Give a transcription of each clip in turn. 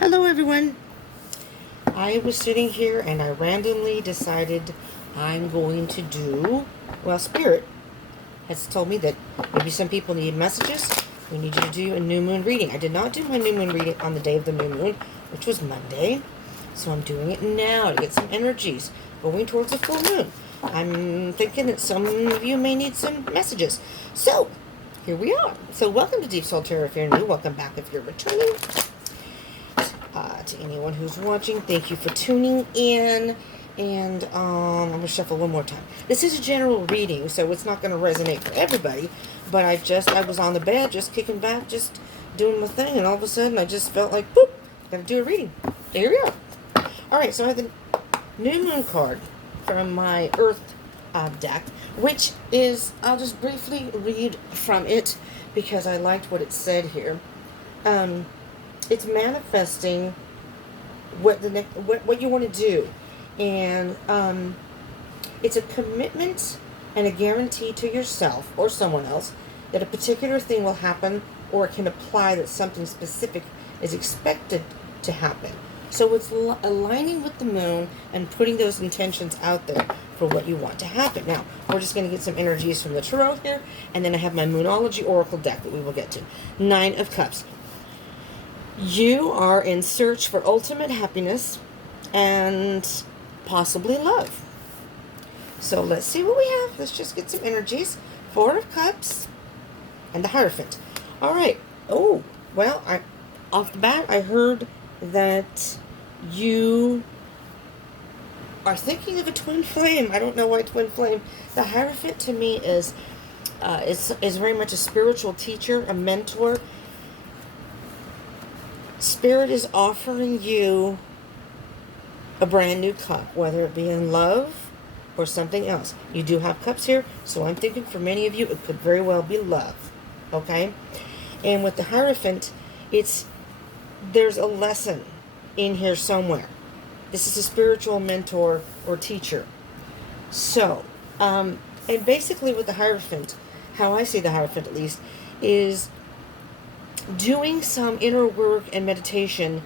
Hello everyone. I was sitting here and I randomly decided I'm going to do, well, Spirit has told me that maybe some people need messages. We need you to do a new moon reading. I did not do my new moon reading on the day of the new moon, which was Monday. So I'm doing it now to get some energies going towards the full moon. I'm thinking that some of you may need some messages. So here we are. So welcome to Deep Soul Tarot if you're new. Welcome back if you're returning. To anyone who's watching, thank you for tuning in. And I'm going to shuffle one more time. This is a general reading, so it's not going to resonate for everybody. But I was on the bed, just kicking back, just doing my thing. And all of a sudden, I just felt like, boop, got to do a reading. Here we are. All right, so I have the New Moon card from my Earth deck, which is, I'll just briefly read from it because I liked what it said here. It's manifesting what you want to do, and it's a commitment and a guarantee to yourself or someone else that a particular thing will happen, or it can apply that something specific is expected to happen. So it's aligning with the moon and putting those intentions out there for what you want to happen. Now, we're just going to get some energies from the tarot here, and then I have my Moonology Oracle deck that we will get to. 9 of Cups. You are in search for ultimate happiness and possibly love. So let's see what we have. Let's just get some energies. 4 of Cups and the Hierophant. All right. Oh, well, off the bat, I heard that you are thinking of a twin flame. I don't know why twin flame. The Hierophant to me is very much a spiritual teacher, a mentor. Spirit is offering you a brand new cup, whether it be in love or something else. You do have cups here, so I'm thinking for many of you it could very well be love. Okay? And with the Hierophant, there's a lesson in here somewhere. This is a spiritual mentor or teacher. So, and basically with the Hierophant, how I see the Hierophant at least, is doing some inner work and meditation.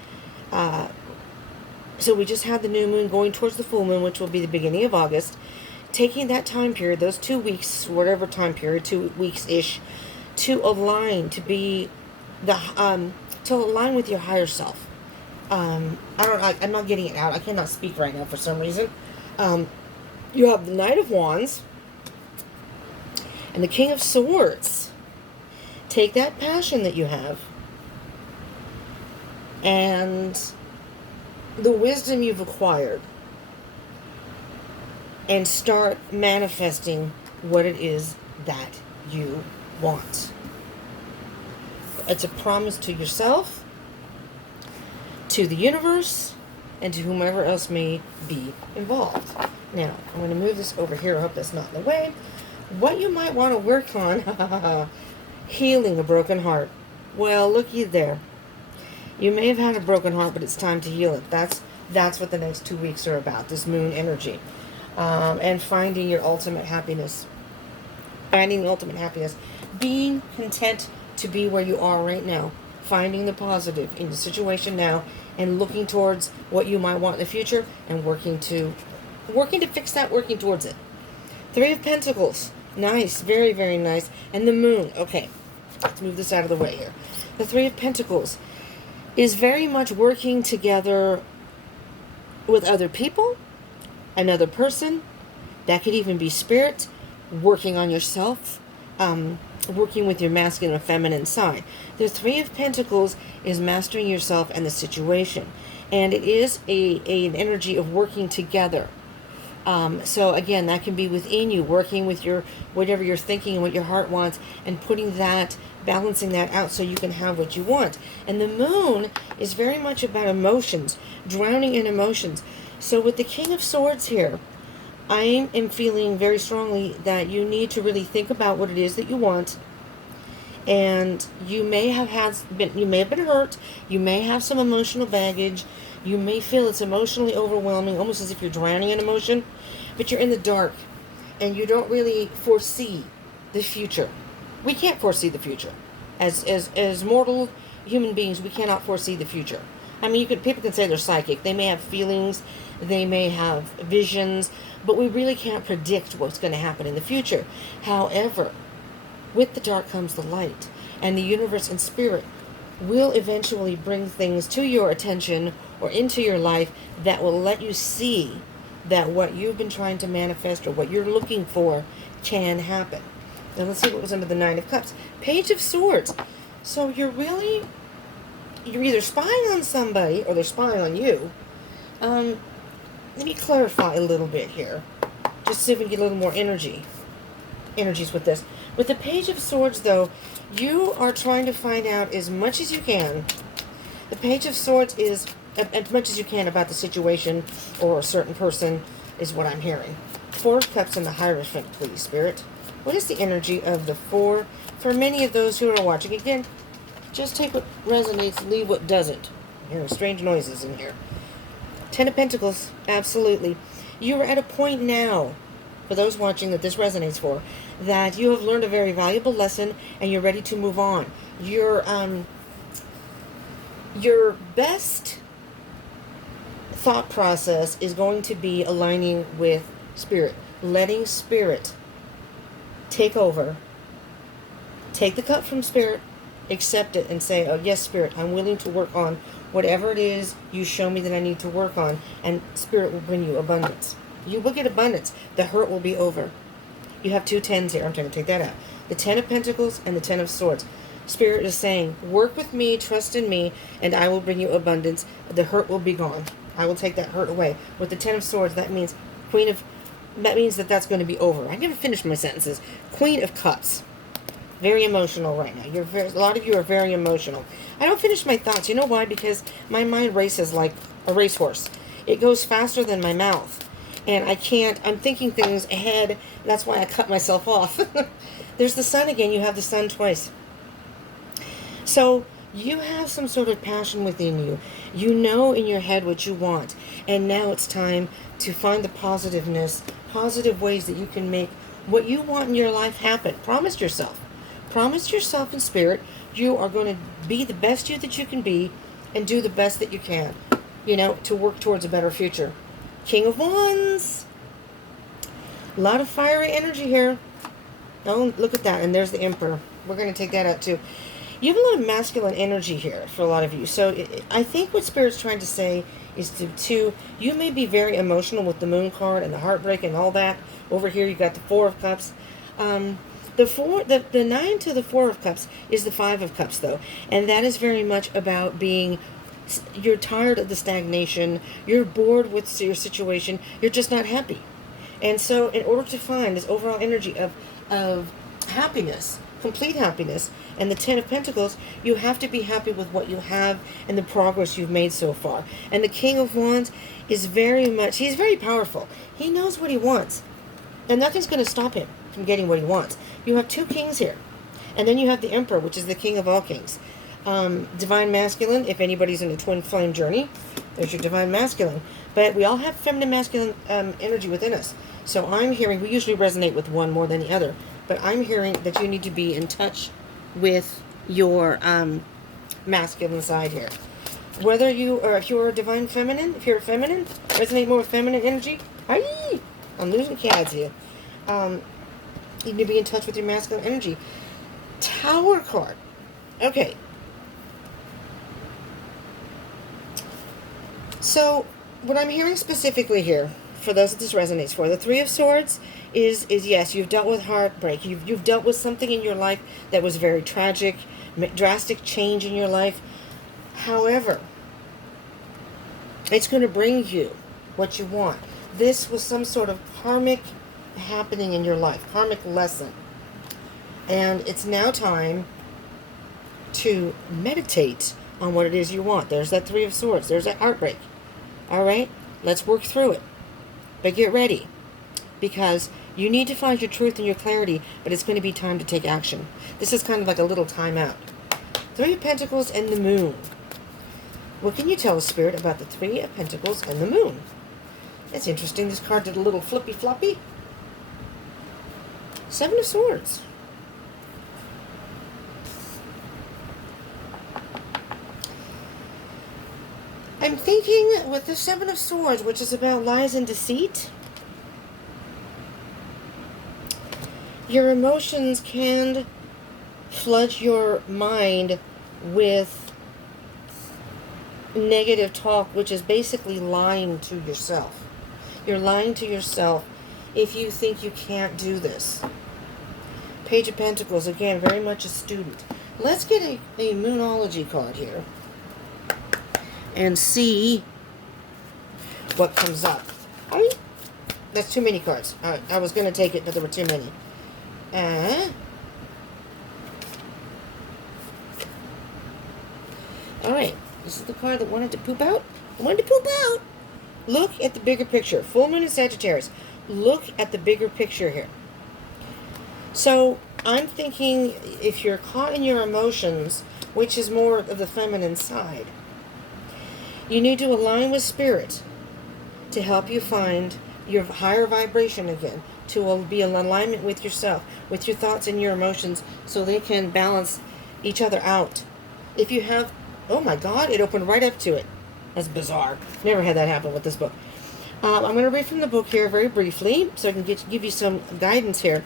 So we just had the new moon going towards the full moon, which will be the beginning of August. Taking that time period, those 2 weeks, whatever time period, 2 weeks-ish, to align, to align with your higher self. I'm not getting it out. I cannot speak right now for some reason. You have the Knight of Wands and the King of Swords. Take that passion that you have and the wisdom you've acquired and start manifesting what it is that you want. It's a promise to yourself, to the universe, and to whomever else may be involved. Now, I'm going to move this over here. I hope that's not in the way. What you might want to work on healing a broken heart. Well, looky there. You may have had a broken heart, but it's time to heal it. That's what the next 2 weeks are about, this moon energy. And finding your ultimate happiness. Finding the ultimate happiness. Being content to be where you are right now. Finding the positive in the situation now and looking towards what you might want in the future and working to fix that, working towards it. 3 of Pentacles. Nice. Very, very nice. And the moon. Okay. Let's move this out of the way here. The 3 of Pentacles is very much working together with other people, another person. That could even be spirit, working on yourself, working with your masculine and feminine side. The 3 of Pentacles is mastering yourself and the situation. And it is an energy of working together. So again, that can be within you, working with whatever you're thinking and what your heart wants, and balancing that out so you can have what you want. And the moon is very much about emotions, drowning in emotions. So with the King of Swords here, I am feeling very strongly that you need to really think about what it is that you want. And you may have been hurt. You may have some emotional baggage. You may feel it's emotionally overwhelming, almost as if you're drowning in emotion, but you're in the dark and you don't really foresee the future. We can't foresee the future. As mortal human beings, we cannot foresee the future. I mean, people can say they're psychic. They may have feelings, they may have visions, but we really can't predict what's going to happen in the future. However, with the dark comes the light, and the universe and spirit will eventually bring things to your attention or into your life that will let you see that what you've been trying to manifest or what you're looking for can happen. Now let's see what was under the Nine of Cups. Page of Swords. So you're either spying on somebody or they're spying on you. Let me clarify a little bit here, just so we can get a little more energies with this. With the Page of Swords, though, you are trying to find out as much as you can. The Page of Swords is as much as you can about the situation or a certain person, is what I'm hearing. Four of Cups and the Hierophant, please, Spirit. What is the energy of the four for many of those who are watching? Again, just take what resonates, leave what doesn't. Strange noises in here. Ten of Pentacles, absolutely. You are at a point now, for those watching that this resonates for, that you have learned a very valuable lesson and you're ready to move on. Your best thought process is going to be aligning with Spirit, letting Spirit take over, take the cup from Spirit, accept it, and say, oh yes, Spirit, I'm willing to work on whatever it is you show me that I need to work on, and Spirit will bring you abundance. You will get abundance. The hurt will be over. You have two tens here. I'm trying to take that out. The Ten of Pentacles and the Ten of Swords. Spirit is saying, work with me, trust in me, and I will bring you abundance. The hurt will be gone. I will take that hurt away. With the Ten of Swords, that means that's going to be over. I never finished my sentences. Queen of Cups. Very emotional right now. A lot of you are very emotional. I don't finish my thoughts. You know why? Because my mind races like a racehorse. It goes faster than my mouth. And I'm thinking things ahead. That's why I cut myself off. There's the Sun again. You have the Sun twice. So you have some sort of passion within you. You know in your head what you want. And now it's time to find the positiveness, positive ways that you can make what you want in your life happen. Promise yourself. Promise yourself in Spirit you are going to be the best you that you can be and do the best that you can, to work towards a better future. King of Wands. A lot of fiery energy here. Oh, look at that. And there's the Emperor. We're going to take that out too. You have a lot of masculine energy here for a lot of you. So I think what Spirit's trying to say is you may be very emotional with the Moon card and the heartbreak and all that. Over here you got the Four of Cups. The 9 to the 4 of Cups is the 5 of Cups, though. And that is very much about you're tired of the stagnation. You're bored with your situation. You're just not happy. And so in order to find this overall energy of happiness, complete happiness, and the Ten of Pentacles, you have to be happy with what you have and the progress you've made so far. And the King of Wands is he's very powerful. He knows what he wants. And nothing's going to stop him from getting what he wants. You have two kings here. And then you have the Emperor, which is the king of all kings. Divine Masculine, if anybody's in a twin flame journey, there's your Divine Masculine. But we all have feminine masculine energy within us. So I'm hearing, we usually resonate with one more than the other, but I'm hearing that you need to be in touch with your masculine side here. If you're a divine feminine, if you're a feminine, resonate more with feminine energy. Aye! I'm losing cads here. You need to be in touch with your masculine energy. Tower card. Okay. So, what I'm hearing specifically here, for those that this resonates for, the Three of Swords is yes, you've dealt with heartbreak. You've dealt with something in your life that was very tragic, drastic change in your life. However, it's going to bring you what you want. This was some sort of karmic happening in your life, karmic lesson. And it's now time to meditate on what it is you want. There's that Three of Swords. There's that heartbreak. All right? Let's work through it. But get ready. Because you need to find your truth and your clarity, but it's going to be time to take action. This is kind of like a little timeout. Three of Pentacles and the Moon. What can you tell us, Spirit, about the Three of Pentacles and the Moon? That's interesting. This card did a little flippy floppy. Seven of Swords. I'm thinking with the Seven of Swords, which is about lies and deceit, your emotions can flood your mind with negative talk, which is basically lying to yourself. You're lying to yourself if you think you can't do this. Page of Pentacles, again, very much a student. Let's get a Moonology card here and see what comes up. Oh, that's too many cards. I was going to take it, but there were too many. Alright, this is the card that wanted to poop out. Wanted to poop out. Look at the bigger picture. Full Moon in Sagittarius. Look at the bigger picture here. So, I'm thinking if you're caught in your emotions, which is more of the feminine side, you need to align with Spirit to help you find your higher vibration again, to be in alignment with yourself, with your thoughts and your emotions, so they can balance each other out. If you have, oh my God, it opened right up to it. That's bizarre. Never had that happen with this book. I'm going to read from the book here very briefly, so I can give you some guidance here.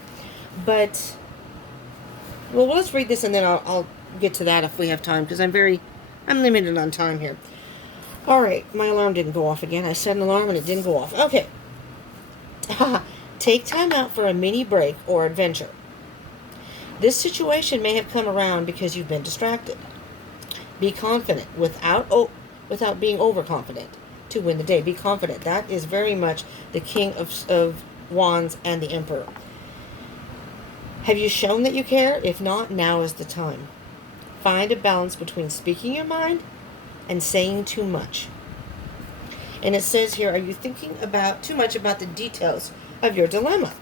But, well, let's read this and then I'll get to that if we have time, because I'm limited on time here. Alright, my alarm didn't go off again. I set an alarm and it didn't go off. Okay. Take time out for a mini break or adventure. This situation may have come around because you've been distracted. Be confident without being overconfident to win the day. Be confident. That is very much the King of Wands and the Emperor. Have you shown that you care? If not, now is the time. Find a balance between speaking your mind and saying too much. And it says here, are you thinking too much about the details of your dilemma?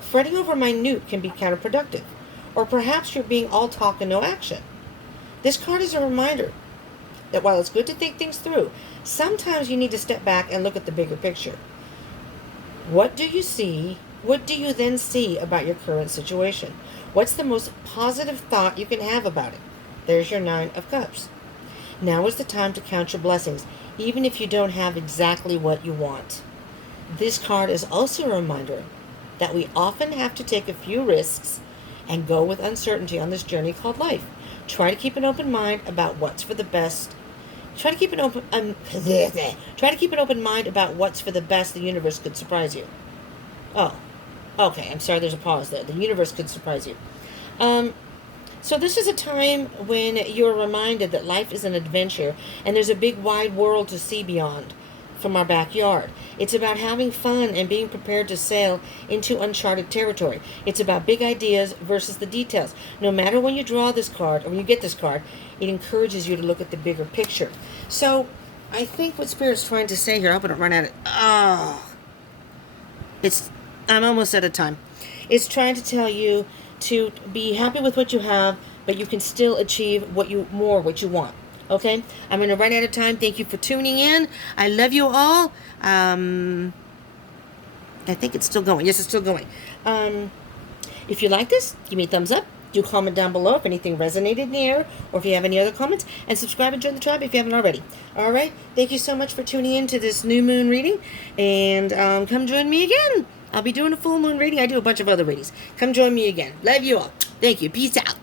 Fretting over minute can be counterproductive. Or perhaps you're being all talk and no action. This card is a reminder that while it's good to think things through, sometimes you need to step back and look at the bigger picture. What do you see? What do you then see about your current situation? What's the most positive thought you can have about it? There's your Nine of Cups. Now is the time to count your blessings, even if you don't have exactly what you want. This card is also a reminder that we often have to take a few risks and go with uncertainty on this journey called life. Try to keep an open mind about what's for the best. Try to keep an open mind about what's for the best. The universe could surprise you. Oh, okay. I'm sorry. There's a pause there. The universe could surprise you. So this is a time when you're reminded that life is an adventure and there's a big wide world to see beyond from our backyard. It's about having fun and being prepared to sail into uncharted territory. It's about big ideas versus the details. No matter when you draw this card or when you get this card, it encourages you to look at the bigger picture. So I think what Spirit's trying to say here, I hope I don't run out of I'm almost out of time. It's trying to tell you to be happy with what you have, but you can still achieve what you want. Okay? I'm going to run out of time. Thank you for tuning in. I love you all. I think it's still going. Yes, it's still going. If you like this, give me a thumbs up. Do comment down below if anything resonated in the air, or if you have any other comments. And subscribe and join the tribe if you haven't already. All right? Thank you so much for tuning in to this new moon reading. And come join me again. I'll be doing a full moon reading. I do a bunch of other readings. Come join me again. Love you all. Thank you. Peace out.